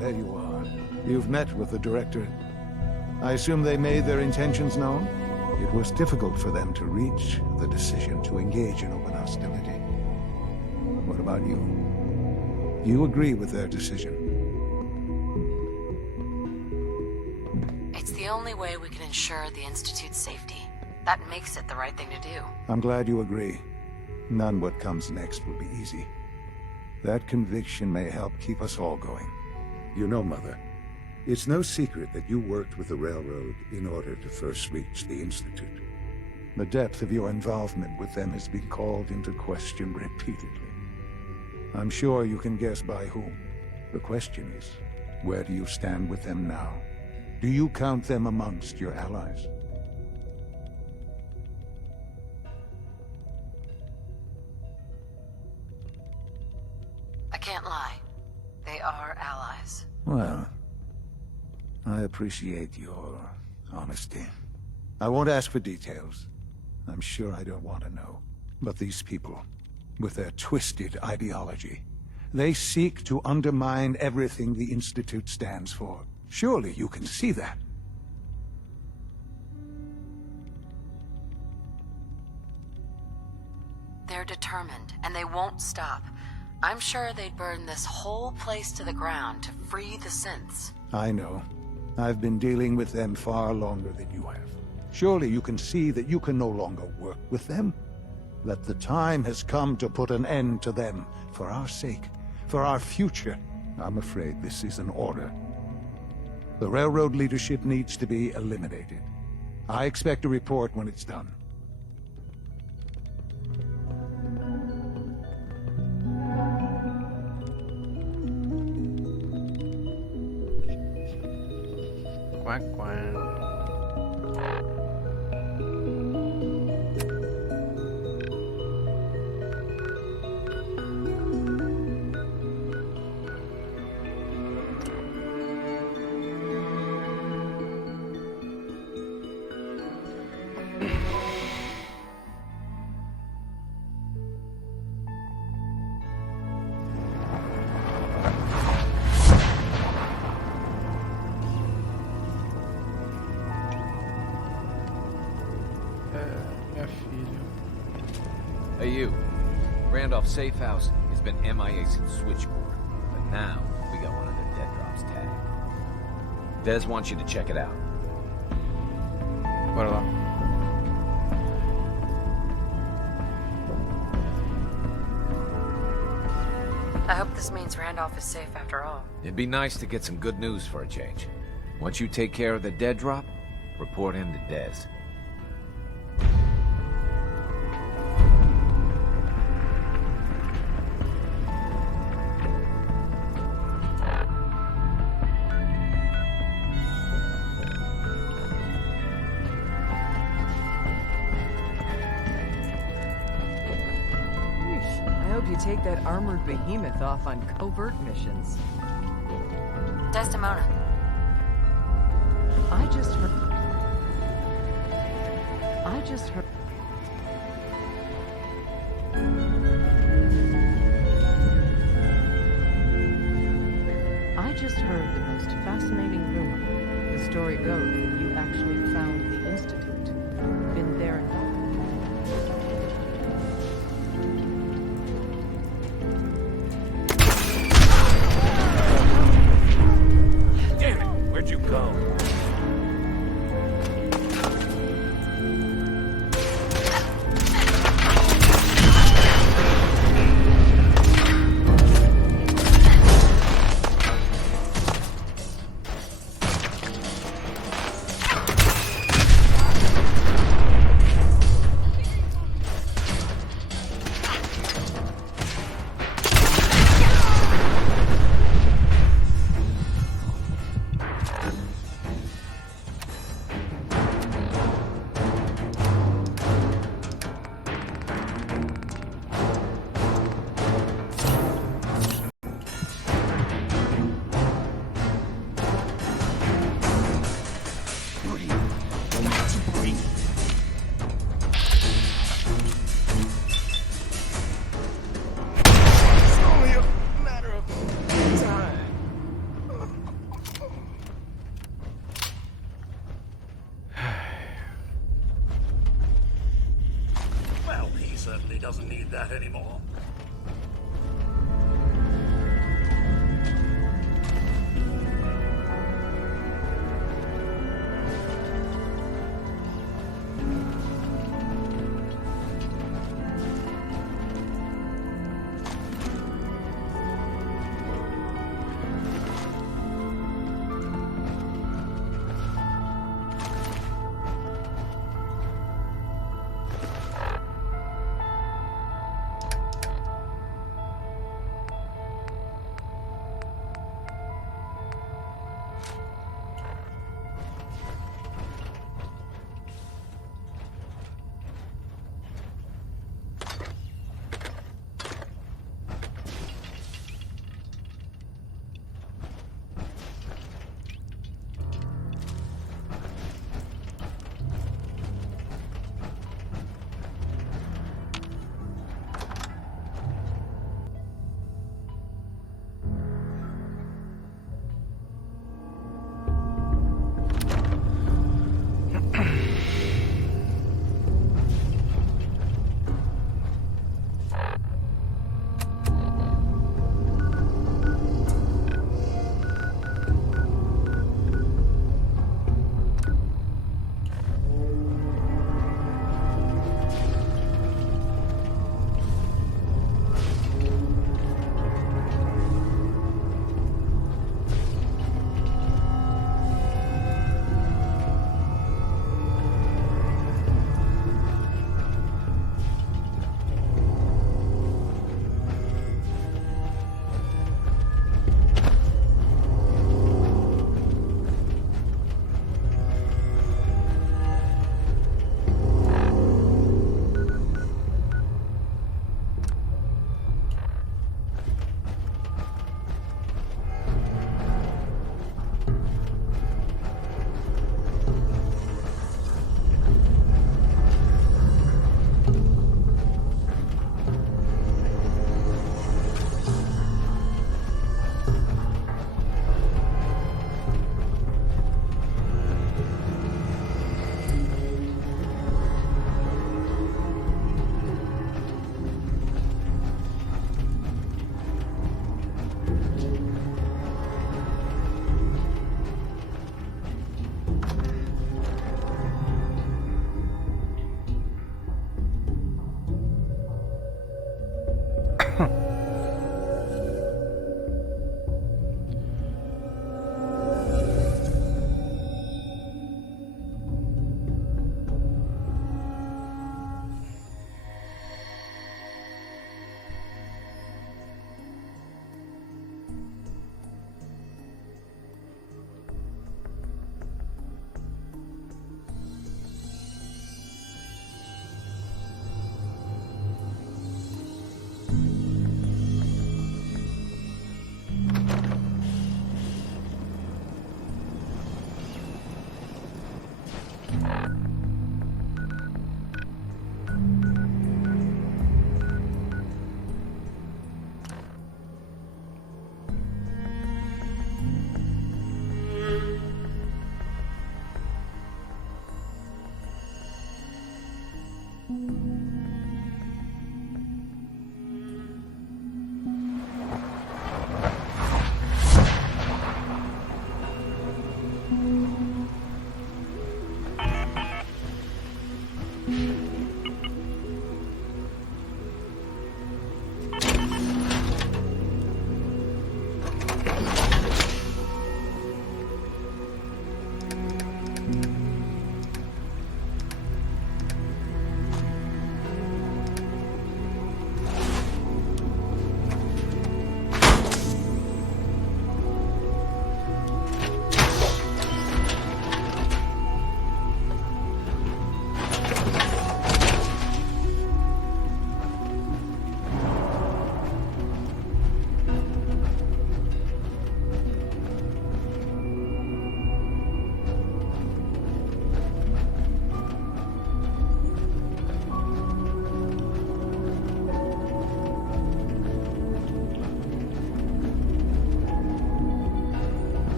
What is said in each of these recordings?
There you are. You've met with the director. I assume they made their intentions known? It was difficult for them to reach the decision to engage in open hostility. What about you? Do you agree with their decision? It's the only way we can ensure the Institute's safety. That makes it the right thing to do. I'm glad you agree. None what comes next will be easy. That conviction may help keep us all going. You know, Mother, it's no secret that you worked with the Railroad in order to first reach the Institute. The depth of your involvement with them has been called into question repeatedly. I'm sure you can guess by whom. The question is, where do you stand with them now? Do you count them amongst your allies? I can't lie. They are allies. Well, I appreciate your honesty. I won't ask for details. I'm sure I don't want to know. But these people, with their twisted ideology, they seek to undermine everything the Institute stands for. Surely you can see that. They're determined, and they won't stop. I'm sure they'd burn this whole place to the ground to free the synths. I know. I've been dealing with them far longer than you have. Surely you can see that you can no longer work with them. That the time has come to put an end to them, for our sake, for our future. I'm afraid this is an order. The Railroad leadership needs to be eliminated. I expect a report when it's done. Quack, quack. Hey you, Randolph's safe house has been MIA since switchboard, but now we got one of their dead drops tagged. Des wants you to check it out. Bora lá. I hope this means Randolph is safe after all. It'd be nice to get some good news for a change. Once you take care of the dead drop, report in to Des. I hope you take that armored behemoth off on covert missions. Desdemona. I just heard. I just heard the most fascinating rumor. The story goes that you actually found the Institute. Been there and back. Damn it! Where'd you go? Certainly doesn't need that anymore.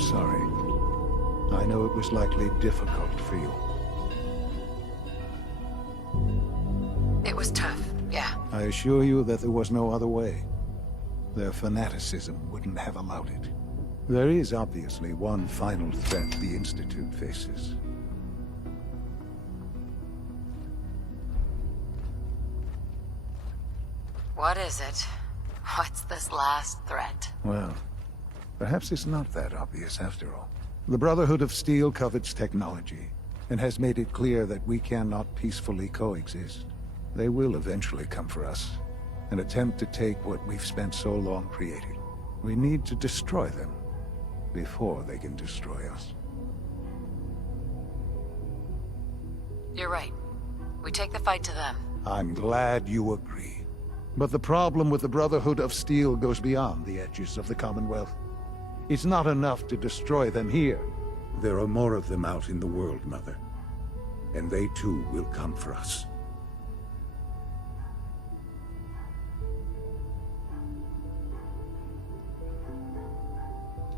I'm sorry. I know it was likely difficult for you. It was tough, yeah. I assure you that there was no other way. Their fanaticism wouldn't have allowed it. There is obviously one final threat the Institute faces. What is it? What's this last threat? Well, perhaps it's not that obvious after all. The Brotherhood of Steel covets technology, and has made it clear that we cannot peacefully coexist. They will eventually come for us, and attempt to take what we've spent so long creating. We need to destroy them, before they can destroy us. You're right. We take the fight to them. I'm glad you agree. But the problem with the Brotherhood of Steel goes beyond the edges of the Commonwealth. It's not enough to destroy them here. There are more of them out in the world, Mother. And they too will come for us.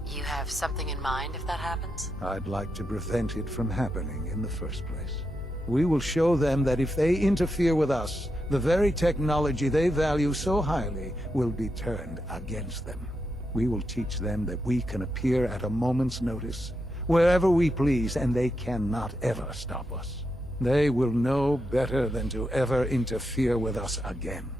You have something in mind if that happens? I'd like to prevent it from happening in the first place. We will show them that if they interfere with us, the very technology they value so highly will be turned against them. We will teach them that we can appear at a moment's notice, wherever we please, and they cannot ever stop us. They will know better than to ever interfere with us again.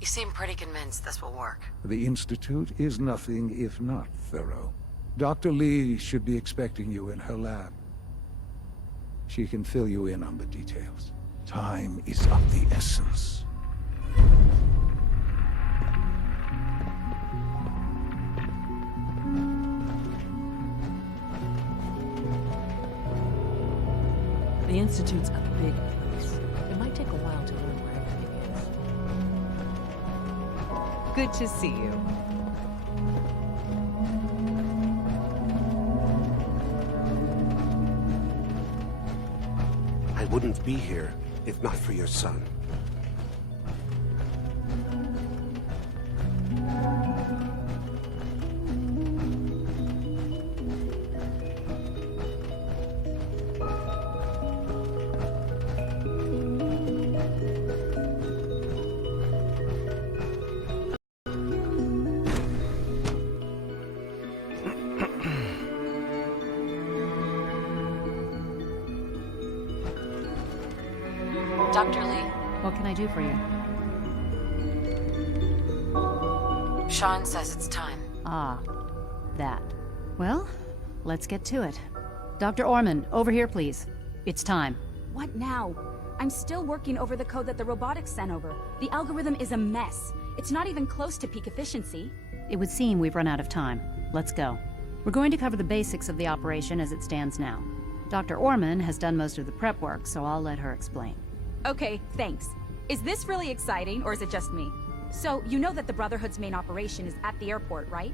You seem pretty convinced this will work. The Institute is nothing if not thorough. Dr. Lee should be expecting you in her lab. She can fill you in on the details. Time is of the essence. The Institute's a big place. It might take a while to learn where everything is. Good to see you. I wouldn't be here if not for your son. Dr. Lee, What can I do for you? Sean says it's time. Ah, that. Well, let's get to it. Dr. Orman, over here, please. It's time. What now? I'm still working over the code that the robotics sent over. The algorithm is a mess. It's not even close to peak efficiency. It would seem we've run out of time. Let's go. We're going to cover the basics of the operation as it stands now. Dr. Orman has done most of the prep work, so I'll let her explain. Okay, thanks. Is this really exciting, or is it just me? So, you know that the Brotherhood's main operation is at the airport, right?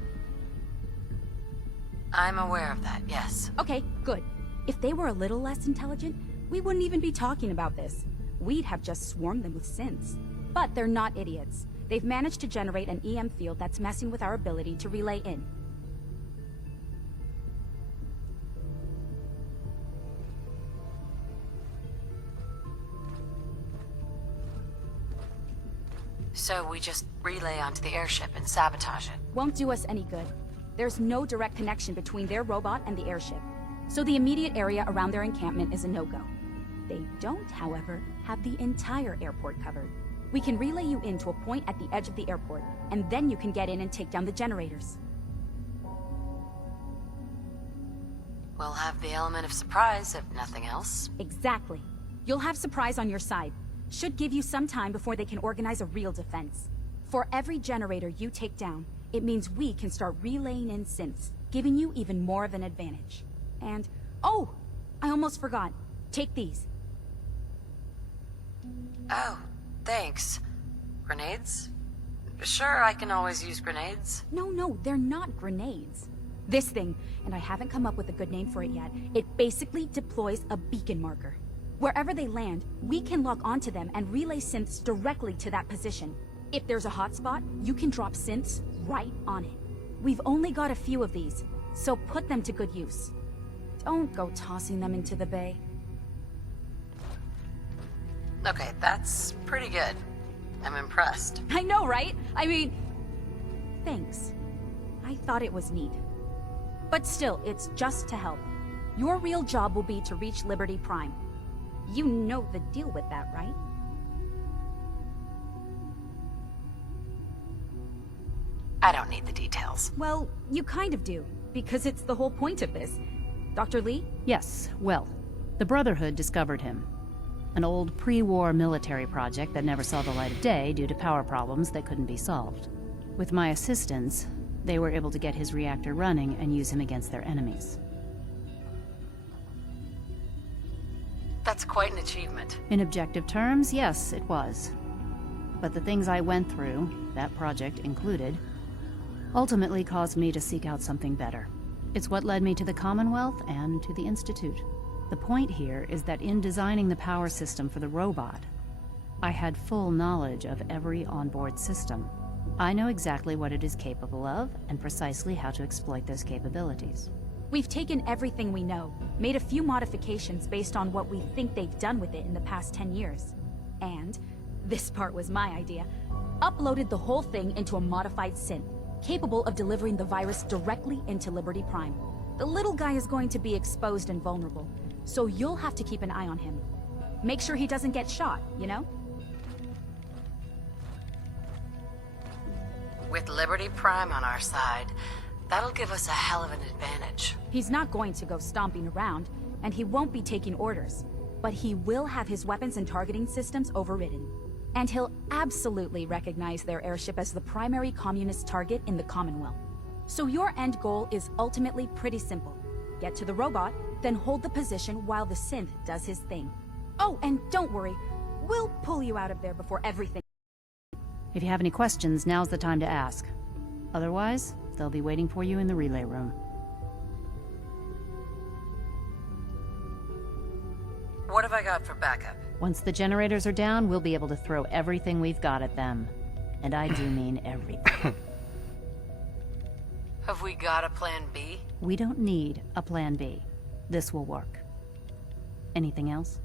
I'm aware of that, yes. Okay, good. If they were a little less intelligent, we wouldn't even be talking about this. We'd have just swarmed them with synths. But they're not idiots. They've managed to generate an EM field that's messing with our ability to relay in. So we just relay onto the airship and sabotage it. Won't do us any good. There's no direct connection between their robot and the airship, so the immediate area around their encampment is a no-go. They don't, however, have the entire airport covered. We can relay you in to a point at the edge of the airport, and then you can get in and take down the generators. We'll have the element of surprise, if nothing else. Exactly. You'll have surprise on your side. Should give you some time before they can organize a real defense. For every generator you take down, it means we can start relaying in synths, giving you even more of an advantage. And, oh! I almost forgot. Take these. Oh, thanks. Grenades? Sure, I can always use grenades. No, they're not grenades. This thing, and I haven't come up with a good name for it yet, it basically deploys a beacon marker. Wherever they land, we can log onto them and relay synths directly to that position. If there's a hotspot, you can drop synths right on it. We've only got a few of these, so put them to good use. Don't go tossing them into the bay. Okay, that's pretty good. I'm impressed. I know, right? I mean, thanks. I thought it was neat. But still, it's just to help. Your real job will be to reach Liberty Prime. You know the deal with that, right? I don't need the details. Well, you kind of do, because it's the whole point of this. Dr. Lee? Yes, well, the Brotherhood discovered him. An old pre-war military project that never saw the light of day due to power problems that couldn't be solved. With my assistance, they were able to get his reactor running and use him against their enemies. That's quite an achievement. In objective terms, yes, it was. But the things I went through, that project included, ultimately caused me to seek out something better. It's what led me to the Commonwealth and to the Institute. The point here is that in designing the power system for the robot, I had full knowledge of every onboard system. I know exactly what it is capable of and precisely how to exploit those capabilities. We've taken everything we know, made a few modifications based on what we think they've done with it in the past 10 years. And, this part was my idea, uploaded the whole thing into a modified synth, capable of delivering the virus directly into Liberty Prime. The little guy is going to be exposed and vulnerable, so you'll have to keep an eye on him. Make sure he doesn't get shot, you know? With Liberty Prime on our side, that'll give us a hell of an advantage. He's not going to go stomping around, and he won't be taking orders. But he will have his weapons and targeting systems overridden. And he'll absolutely recognize their airship as the primary communist target in the Commonwealth. So your end goal is ultimately pretty simple. Get to the robot, then hold the position while the synth does his thing. Oh, and don't worry, we'll pull you out of there before everything. If you have any questions, now's the time to ask. Otherwise, they'll be waiting for you in the relay room. What have I got for backup? Once the generators are down, we'll be able to throw everything we've got at them. And I do mean everything. Have we got a plan B? We don't need a plan B. This will work. Anything else?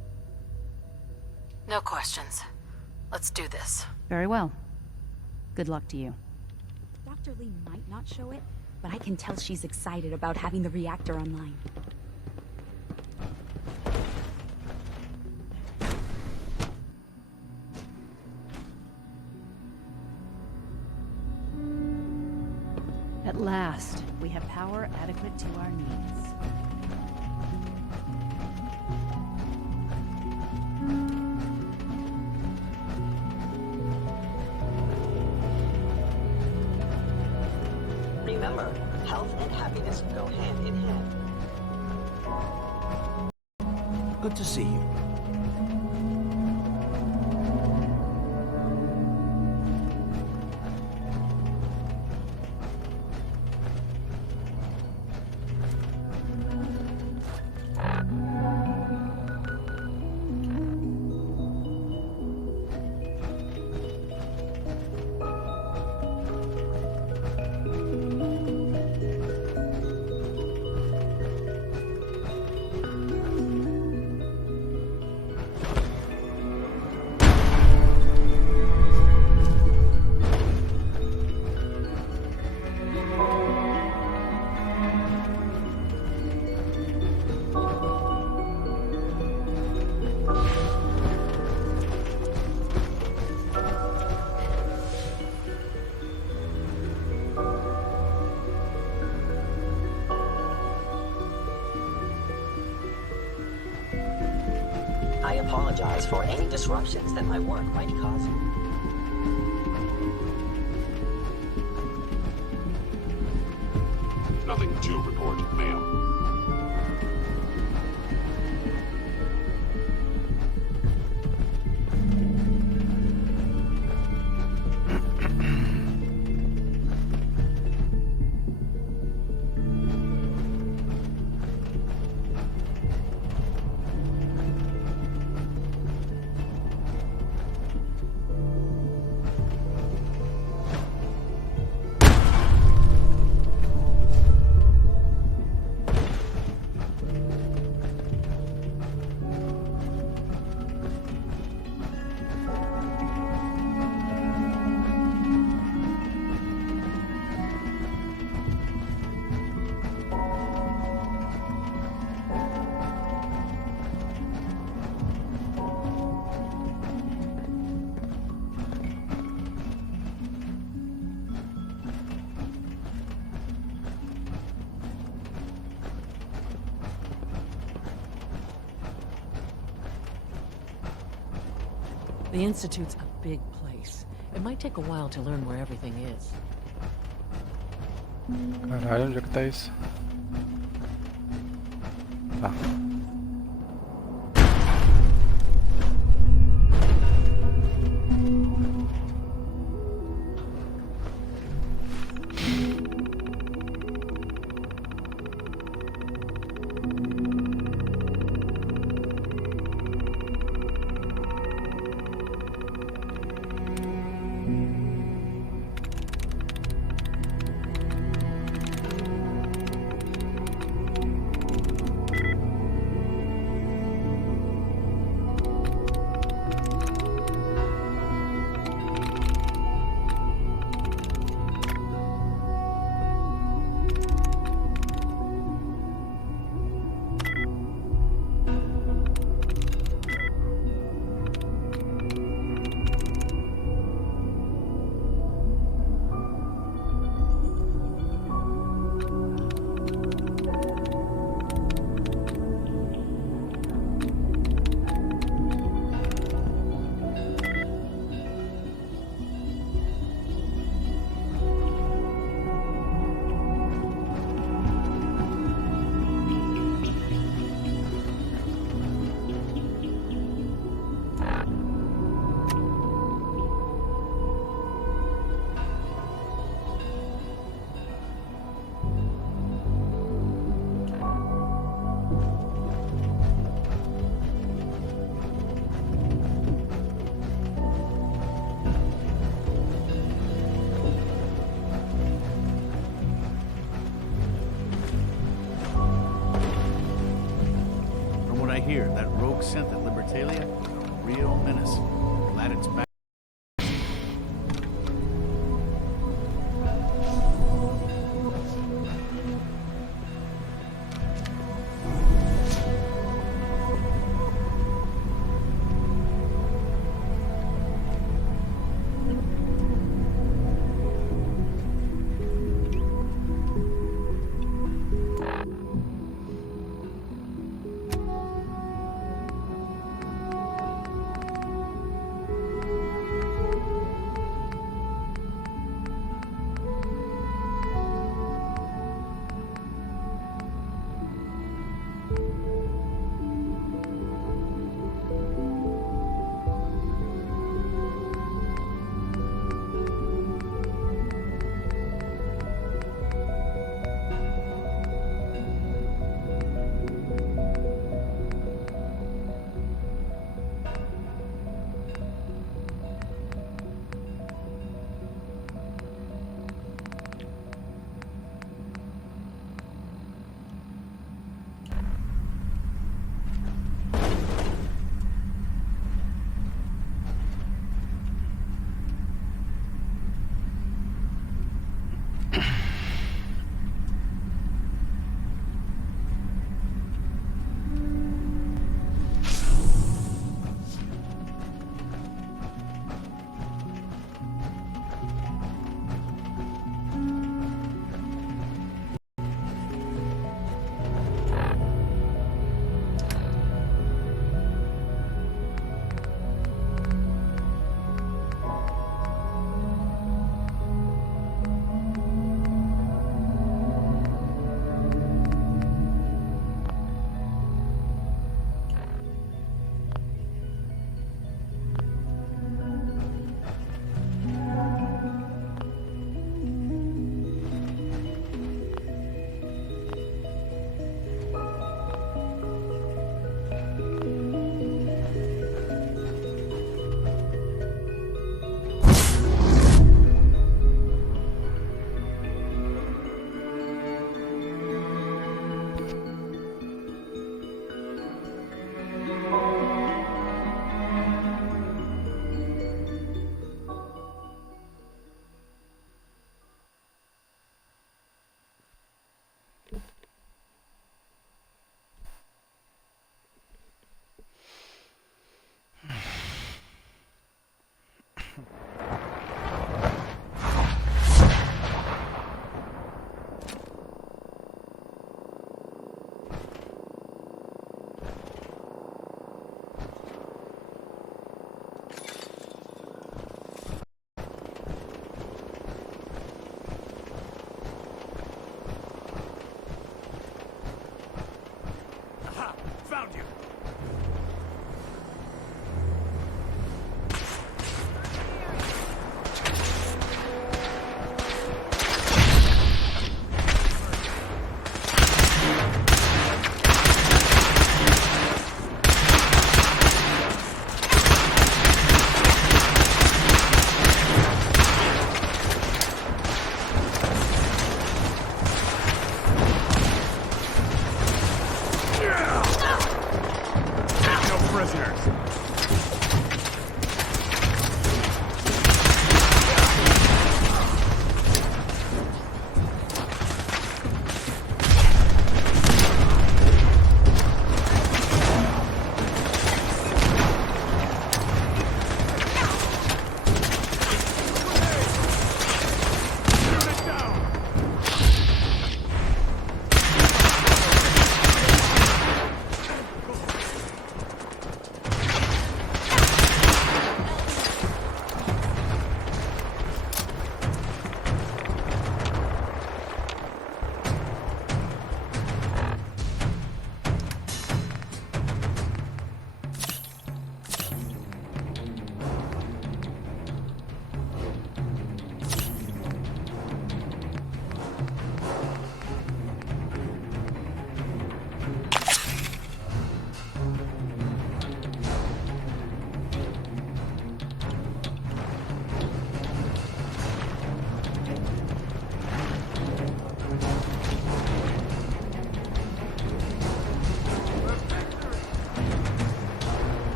No questions. Let's do this. Very well. Good luck to you. Dr. Lee might not show it, but I can tell she's excited about having the reactor online. At last, we have power adequate to our needs. Remember, health and happiness go hand in hand. Good to see you. I apologize for any disruptions that my work might cause you. Nothing to report, ma'am. The Institute's a big place. It might take a while to learn where everything is. Caralho, onde é que tá isso? Tá. Here, that rogue synth at Libertalia, real menace. Glad it's back. you.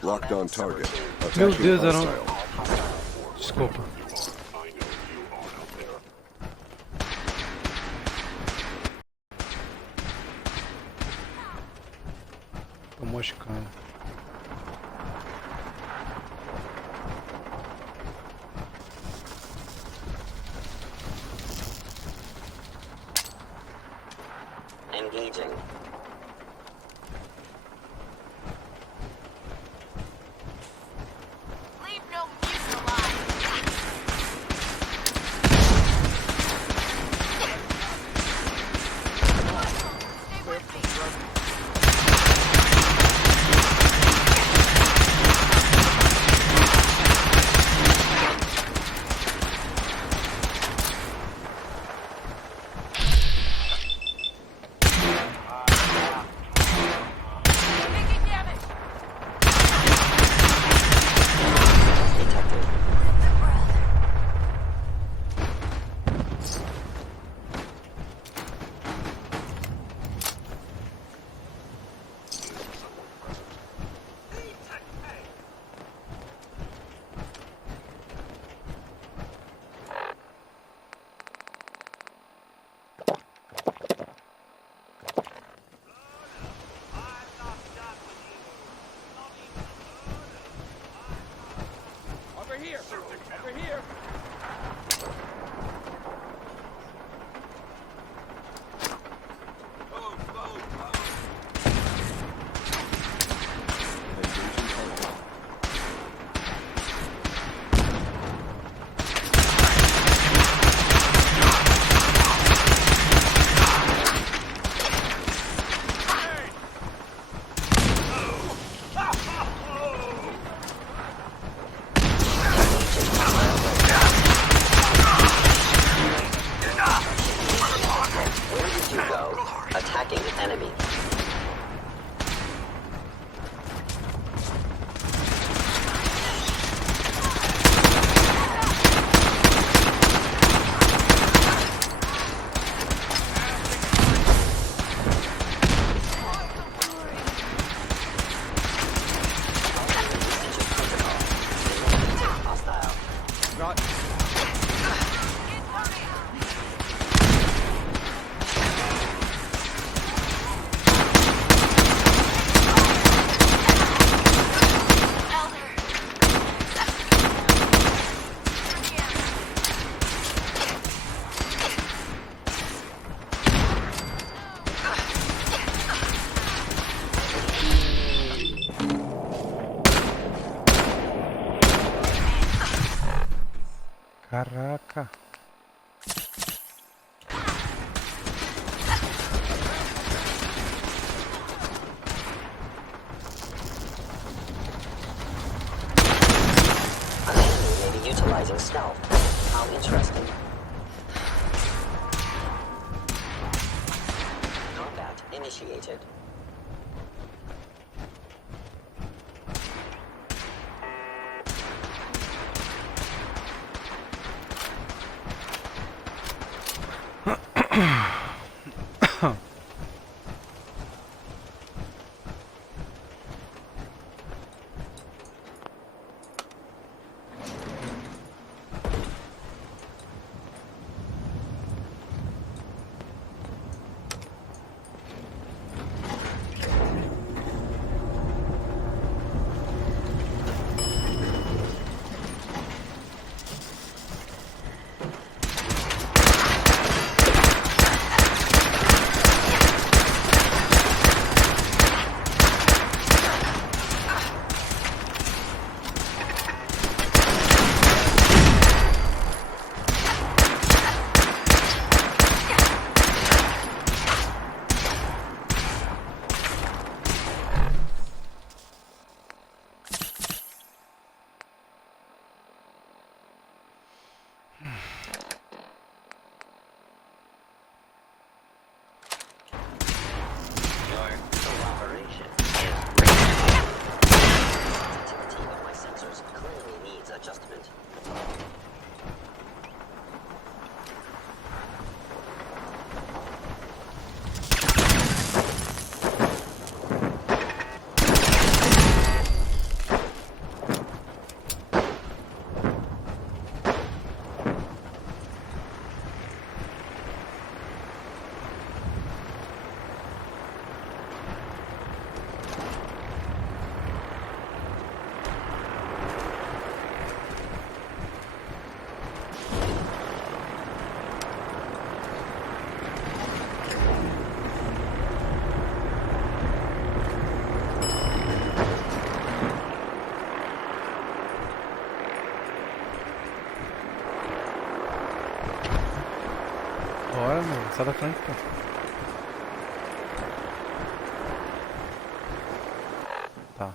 Locked on target. Meu Attacking Deus, era hostile. Desculpa. Tô moscando. Engaging. Leave no muse alive. Stay with me. enemy. Caraca. An enemy may be utilizing stealth. How interesting. Combat initiated. Adjustment. Bora, mano. Sai da frente, pô. Tá.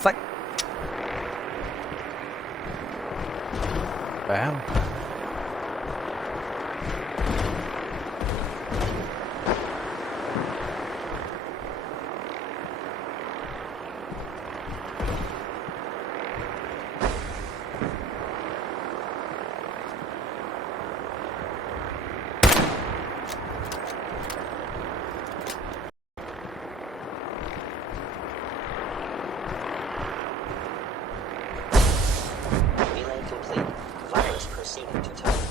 Sai! Bam! Relay complete. Virus proceeding to target.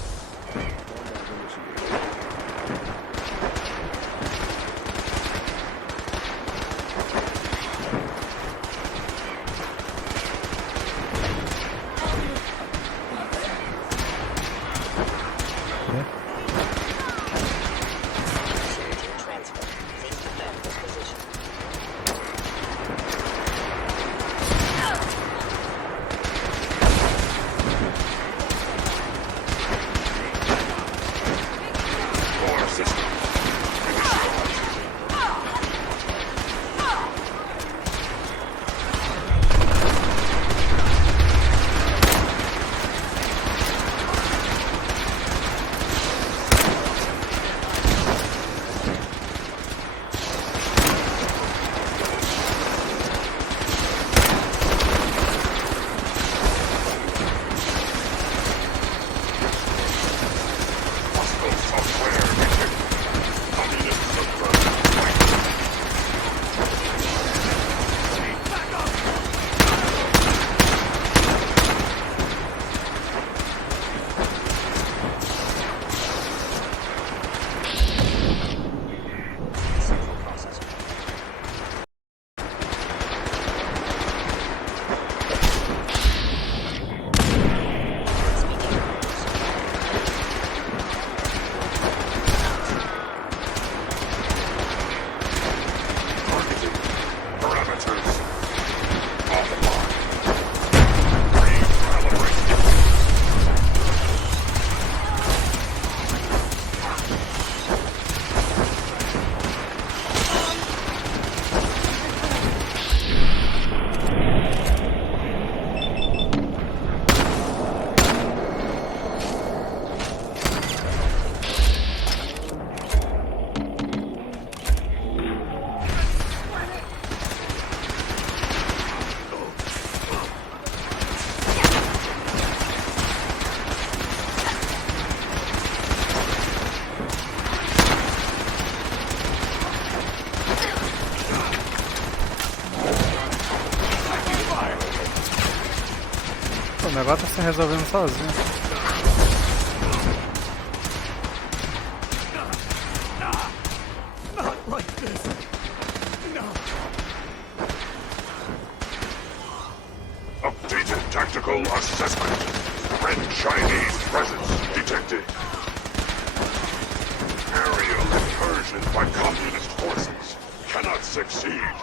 Initiating transfer. Please defend this position. Core system. Hostile software detected. Communist subversion. Central processor. Speaking orders. Targeting. Parameters. Offline. Recalibration. Pô, o negócio tá se resolvendo sozinho. Updated tactical assessment. Red Chinese presence detected. Aerial incursion by communist forces cannot succeed.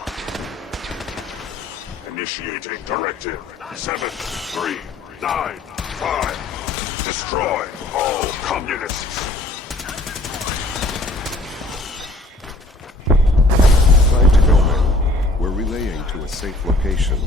Initiating directive 7395. Destroy all communists. Try to go, men. We're relaying to a safe location.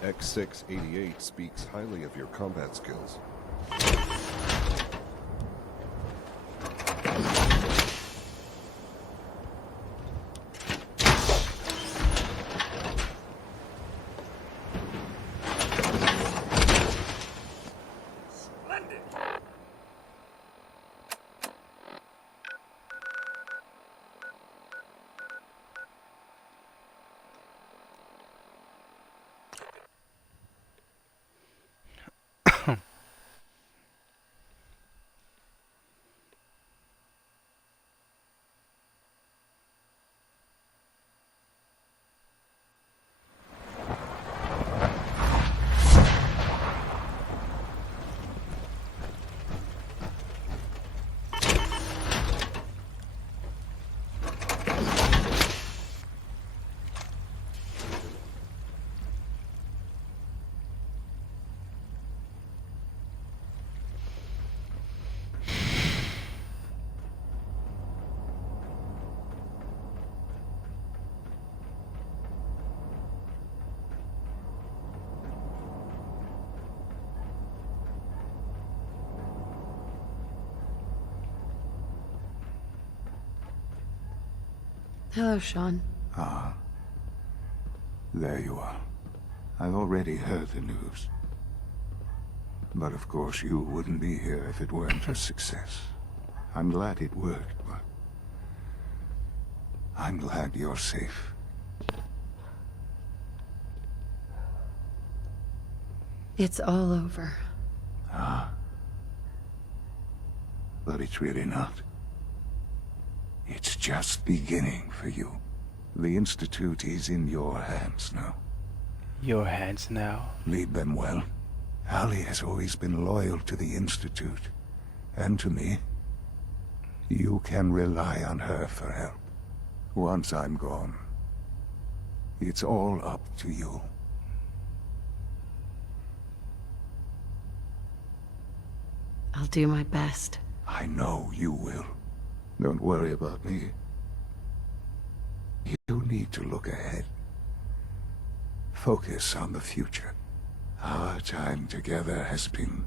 Unit X688 speaks highly of your combat skills. Hello, Sean. Ah. There you are. I've already heard the news. But of course you wouldn't be here if it weren't a success. I'm glad it worked, but I'm glad you're safe. It's all over. Ah. But it's really not. It's just beginning for you. The Institute is in your hands now. Your hands now. Lead them well. Ali has always been loyal to the Institute. And to me. You can rely on her for help. Once I'm gone, it's all up to you. I'll do my best. I know you will. Don't worry about me. You need to look ahead. Focus on the future. Our time together has been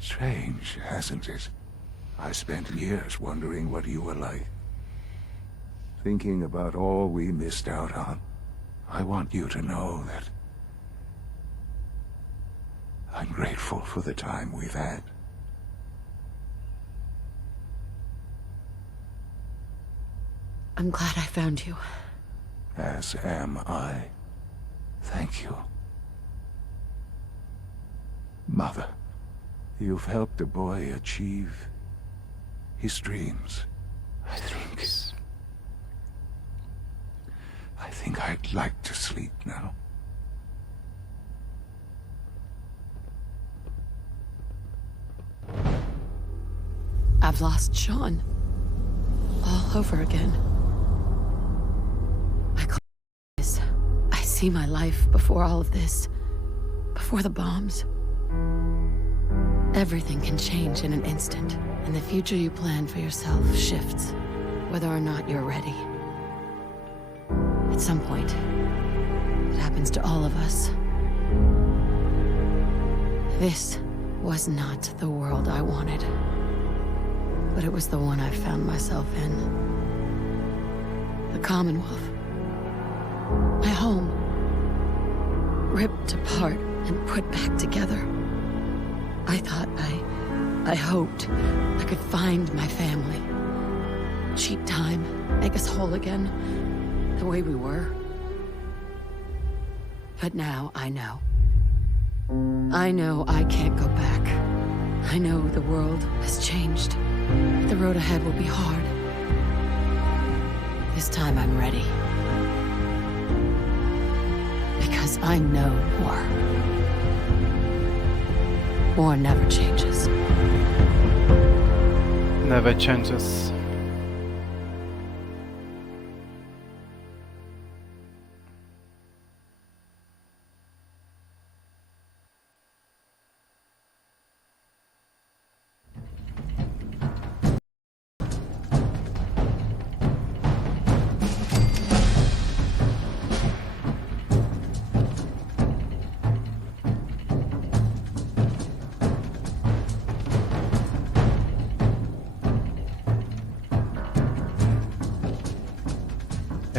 strange, hasn't it? I spent years wondering what you were like. Thinking about all we missed out on. I want you to know that I'm grateful for the time we've had. I'm glad I found you. As am I. Thank you. Mother, you've helped a boy achieve his dreams. I think I'd like to sleep now. I've lost Sean. All over again. I see my life before all of this. Before the bombs. Everything can change in an instant, and the future you plan for yourself shifts, whether or not you're ready. At some point, it happens to all of us. This was not the world I wanted, but it was the one I found myself in. The Commonwealth. My home. Ripped apart and put back together. I thought, I hoped I could find my family. Cheat time, make us whole again, the way we were. But now I know. I know I can't go back. I know the world has changed. The road ahead will be hard. This time I'm ready. Because I know war. War never changes. Never changes.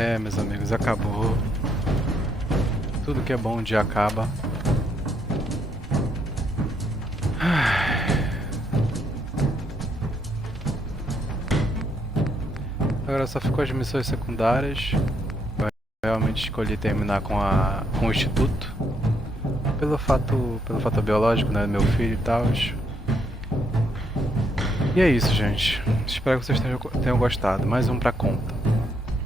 É, meus amigos, acabou. Tudo que é bom um dia acaba. Agora só ficou as missões secundárias. Eu realmente escolhi terminar com o Instituto. Pelo fato biológico, né, do meu filho e tal. E é isso, gente. Espero que vocês tenham gostado. Mais um pra conta.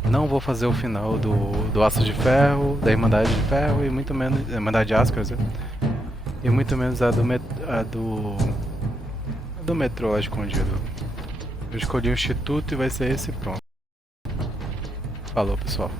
Não vou fazer o final do Aço de Ferro, da Irmandade de Ferro e muito menos... Irmandade de Aço, quer dizer. E muito menos a do metrô lá escondido. Eu escolhi o Instituto e vai ser esse, pronto. Falou, pessoal.